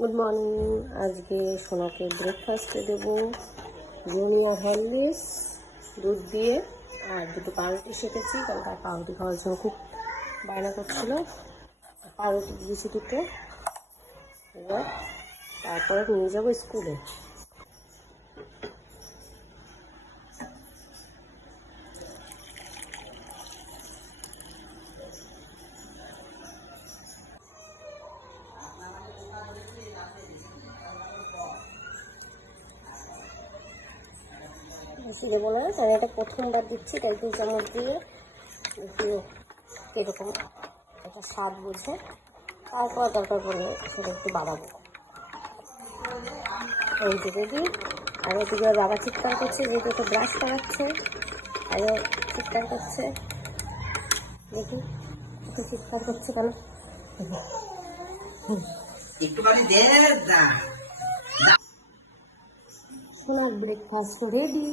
Good morning. আজকে সোনাকে ব্রেকফাস্টে দেবো জুনিয়র হরলিক্স দুধ দিয়ে আর দুটো পাউরুটি সেঁকেছি, কারণ তার পাউরুটি খাওয়ার জন্য খুব বায়না করছিল। পাউরুটি দিয়েছি দুটো। এবার তারপরে নিয়ে যাবো স্কুলে। বেশি দেবো না, আমি এটা প্রথমবার দিচ্ছি, তাই 2 চামচ দিয়ে একটু এরকম একটা স্বাদ বোঝে, তারপর দরকার পড়লে সেটা একটু বাড়াবো। এই যে রেডি। আর ওদিকে বাবা চিৎকার করছে, যেহেতু একটু ব্রাশ করাচ্ছে, আরও চিৎকার করছে। দেখি একটু চিৎকার করছে কেন। সোনার ব্রেকফাস্ট রেডি।